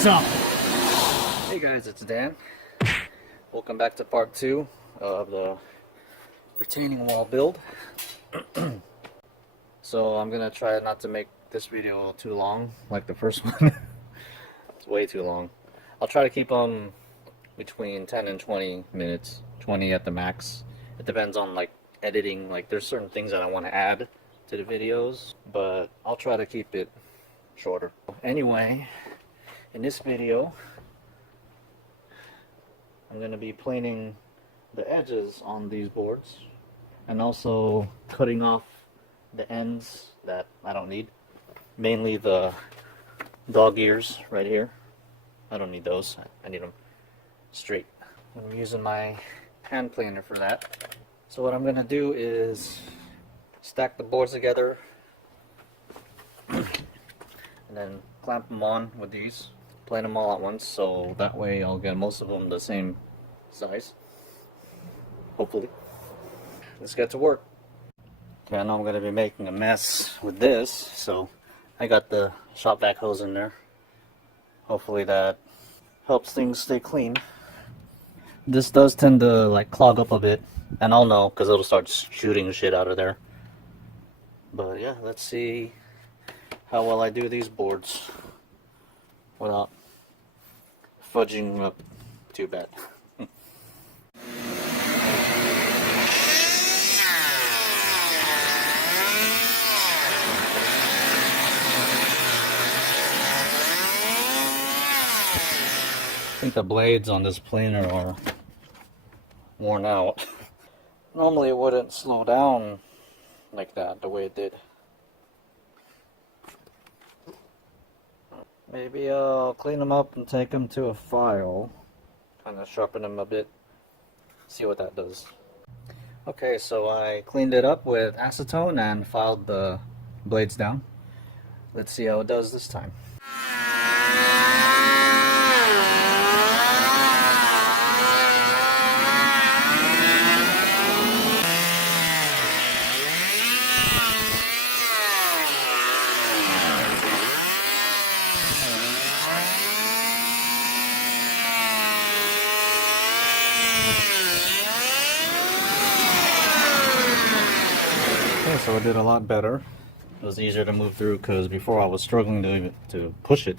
What's up? Hey guys, it's Dan. Welcome back to part 2 of the retaining wall build. So I'm gonna try not to make this video too long like the first one. It's way too long. I'll try to keep them between 10 and 20 minutes, 20 at the max. It depends on like editing, like there's certain things that I want to add to the videos, but I'll try to keep it shorter. Anyway, in this video I'm going to be planing the edges on these boards and also cutting off the ends that I don't need. Mainly the dog ears right here. I don't need those. I need them straight. I'm using my hand planer for that. So what I'm going to do is stack the boards together and then clamp them on with these. Plane them all at once, so that way I'll get most of them the same size. Hopefully. Let's get to work. Okay, I know I'm going to be making a mess with this, so I got the shop vac hose in there. Hopefully that helps things stay clean. This does tend to like clog up a bit, and I'll know because it'll start shooting shit out of there. But yeah, let's see how well I do these boards without fudging them up too bad. I think the blades on this planer are worn out. Normally it wouldn't slow down like that the way it did. Maybe I'll clean them up and take them to a file. Kind of sharpen them a bit. See what that does. Okay, so I cleaned it up with acetone and filed the blades down. Let's see how it does this time. So it did a lot better. It was easier to move through because before I was struggling to push it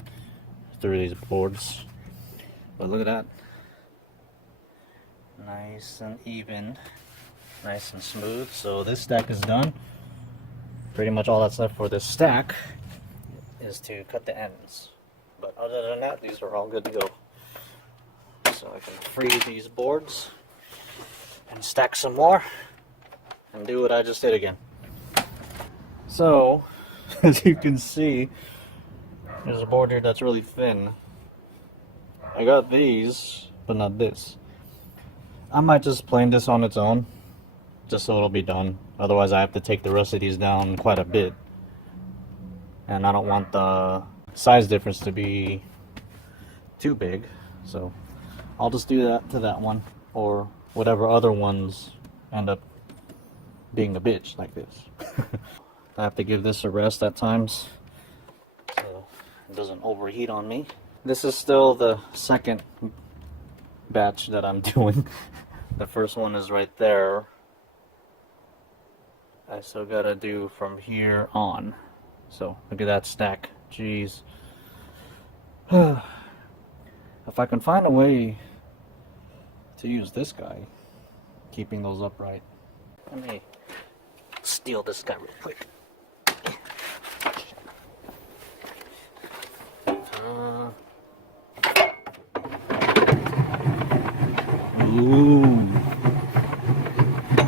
through these boards. But look at that. Nice and even. Nice and smooth. So this stack is done. Pretty much all that's left for this stack is to cut the ends. But other than that, these are all good to go. So I can free these boards and stack some more and do what I just did again. So, as you can see, there's a board here that's really thin. I got these, but not this. I might just plane this on its own, just so it'll be done. Otherwise I have to take the rest of these down quite a bit. And I don't want the size difference to be too big. So, I'll just do that to that one, or whatever other ones end up being a bitch like this. I have to give this a rest at times so it doesn't overheat on me. This is still the second batch that I'm doing. The first one is right there. I still gotta do from here on. So look at that stack. Jeez. If I can find a way to use this guy, keeping those upright. Let me steal this guy real quick. Ooh,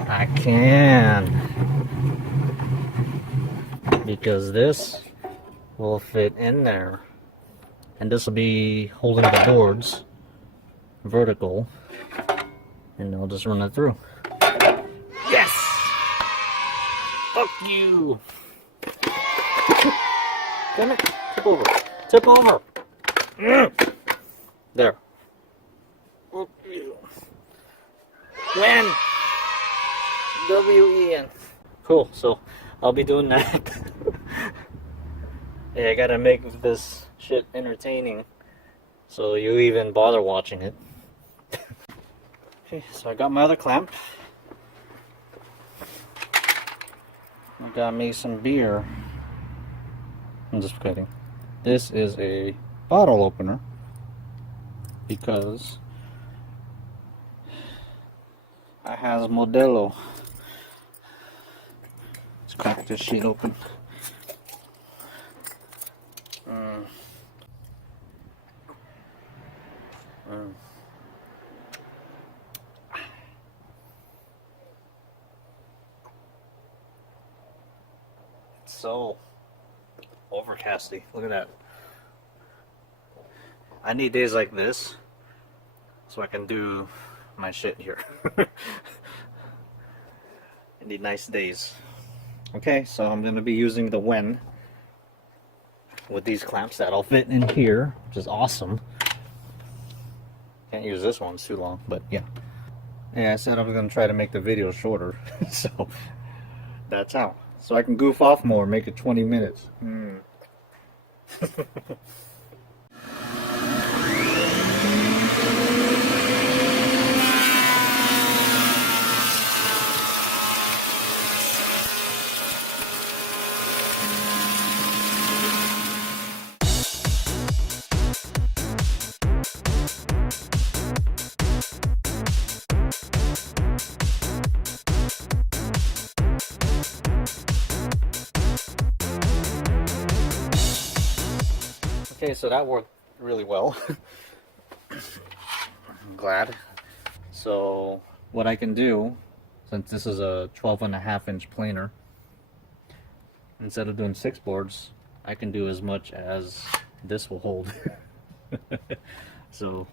I can, because this will fit in there, and this will be holding the boards vertical, and I'll just run it through. Yes! Fuck you! Damn it! Tip over! Tip over! There. Win! W-E-N. Cool, so I'll be doing that. Yeah, I gotta make this shit entertaining so you even bother watching it. Okay, so I got my other clamp. I got me some beer. I'm just kidding. This is a bottle opener because I have Modelo. Let's crack this sheet open. It's so overcasty. Look at that. I need days like this so I can do my shit here. I need nice days. Okay, so I'm going to be using the Wen with these clamps that'll fit in here, which is awesome. Can't use this one, it's too long, but yeah. Yeah, I said I was going to try to make the video shorter, so that's how. So I can goof off more, make it 20 minutes. Okay, so that worked really well. I'm glad. So what I can do, since this is a 12.5-inch planer, instead of doing 6 boards, I can do as much as this will hold. So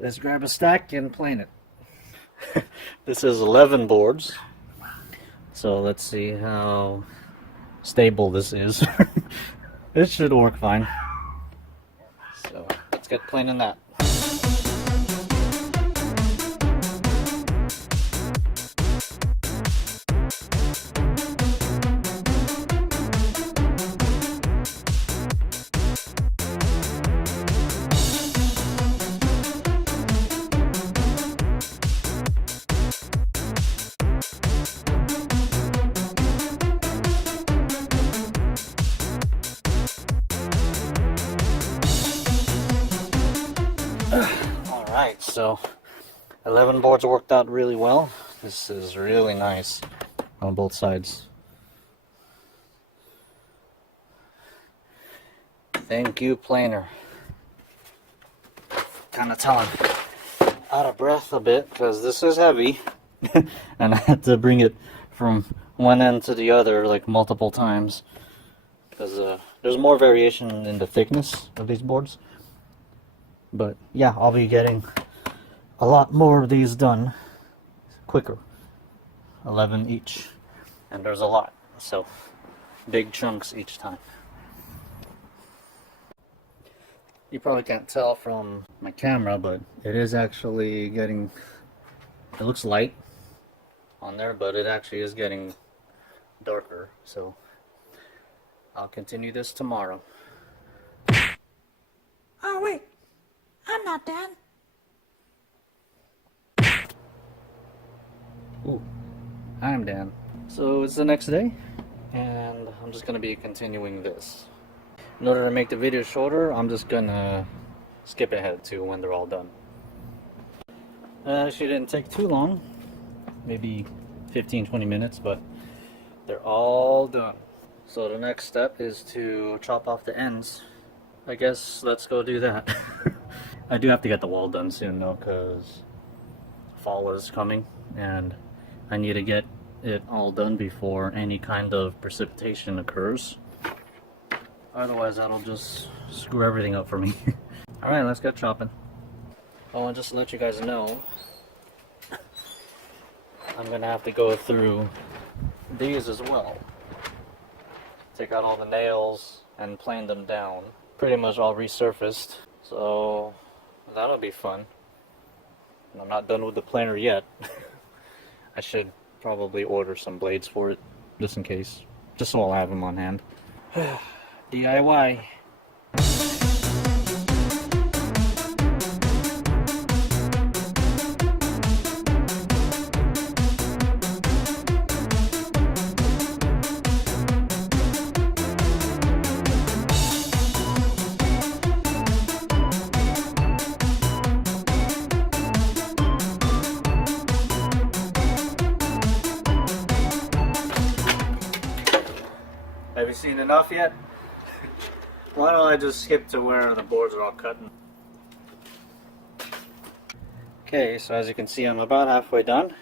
let's grab a stack and plane it. This is 11 boards, so let's see how stable this is. It should work fine. So let's get planing that. Alright, so 11 boards worked out really well. This is really nice on both sides. Thank you, planer. Kind of telling out of breath a bit because this is heavy and I had to bring it from one end to the other like multiple times because there's more variation in the thickness of these boards. But yeah, I'll be getting a lot more of these done quicker. 11 each. And there's a lot, so big chunks each time. You probably can't tell from my camera, but it is actually getting, it looks light on there, but it actually is getting darker. So I'll continue this tomorrow. Oh, wait. I'm not done. Ooh, I'm Dan. So it's the next day, and I'm just gonna be continuing this. In order to make the video shorter, I'm just gonna skip ahead to when they're all done. Actually didn't take too long, maybe 15-20 minutes, but they're all done. So the next step is to chop off the ends. I guess let's go do that. I do have to get the wall done soon though, because fall is coming and I need to get it all done before any kind of precipitation occurs. Otherwise that'll just screw everything up for me. Alright, let's get chopping. Oh, and just to let you guys know, I'm gonna have to go through these as well. Take out all the nails and plane them down. Pretty much all resurfaced, so that'll be fun. And I'm not done with the planer yet. I should probably order some blades for it, just in case. Just so I'll have them on hand. DIY. you seen enough yet? Why don't I just skip to where the boards are all cut? Okay, so as you can see, I'm about halfway done.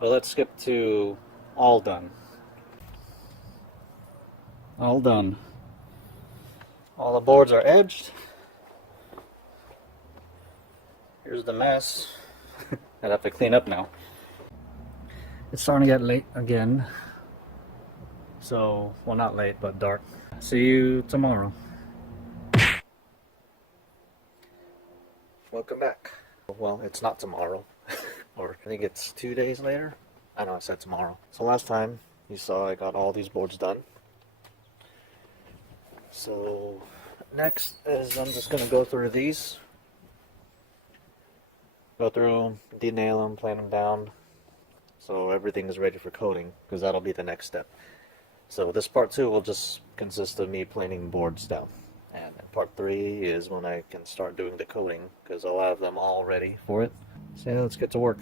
But let's skip to all done. All done. All the boards are edged. Here's the mess. I'd have to clean up now. It's starting to get late again. So, well, not late, but dark. See you tomorrow. Welcome back. Well, it's not tomorrow. Or I think it's 2 days later. I know I said tomorrow. So last time you saw I got all these boards done. So next is I'm just gonna go through these. Go through them, denail them, plane them down. So everything is ready for coating, because that'll be the next step. So this part 2 will just consist of me planing boards down. And part 3 is when I can start doing the coating, because I'll have them all ready for it. So yeah, let's get to work.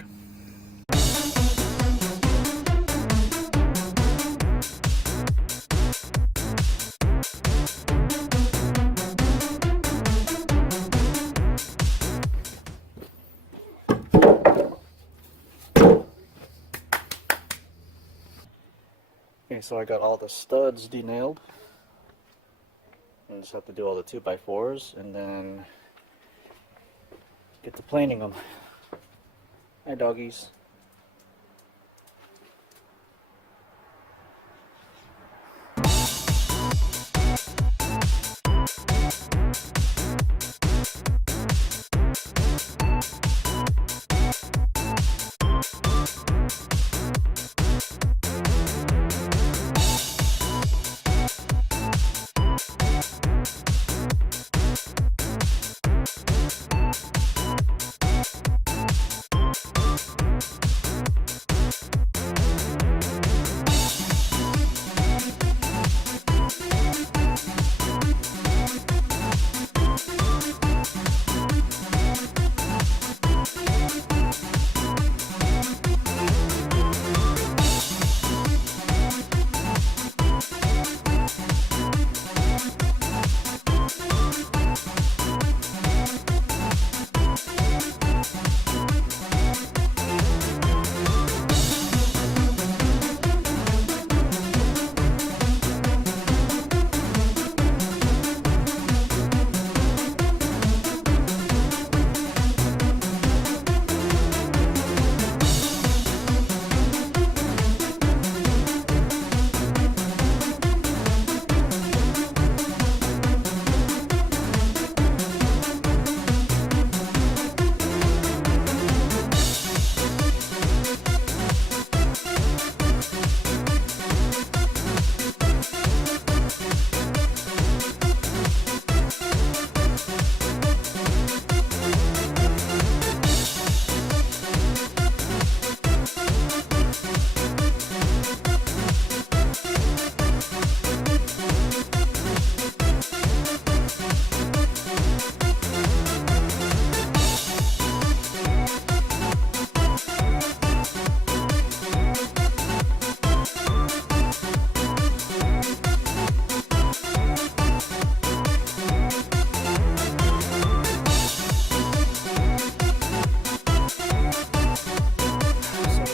Okay, so I got all the studs denailed. I just have to do all the 2x4s and then get to planing them. Hi, doggies.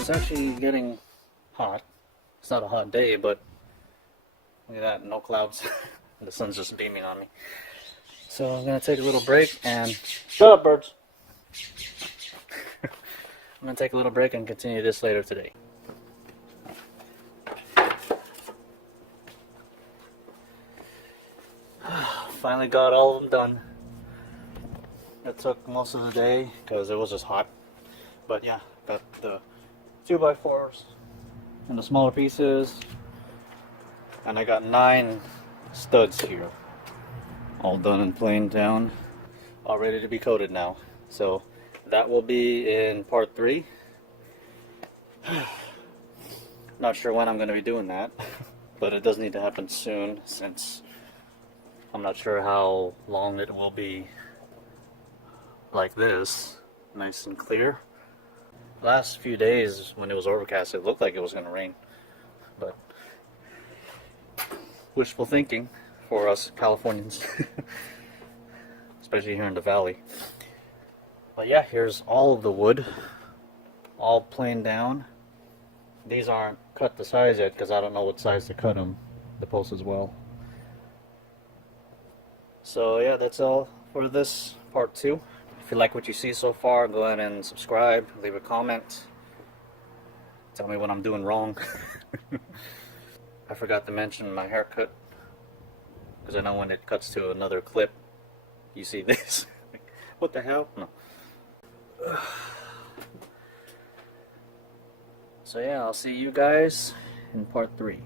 It's actually getting hot. It's not a hot day, but look at that, no clouds. The sun's just beaming on me. So I'm gonna take a little break and shut up, birds. I'm gonna take a little break and continue this later today. Finally got all of them done. It took most of the day because it was just hot. But yeah, got the 2x4s and the smaller pieces, and I got 9 studs here, all done and planed down, all ready to be coated now. So that will be in part 3. Not sure when I'm going to be doing that, but it does need to happen soon, since I'm not sure how long it will be like this, nice and clear. Last few days when it was overcast, it looked like it was going to rain, but wishful thinking for us Californians, especially here in the valley. But yeah, here's all of the wood, all planed down. These aren't cut to size yet because I don't know what size to cut them, the posts as well. So yeah, that's all for this part 2. If you like what you see so far, go ahead and subscribe, leave a comment, tell me what I'm doing wrong. I forgot to mention my haircut, because I know when it cuts to another clip, you see this. What the hell? No. So yeah, I'll see you guys in part 3.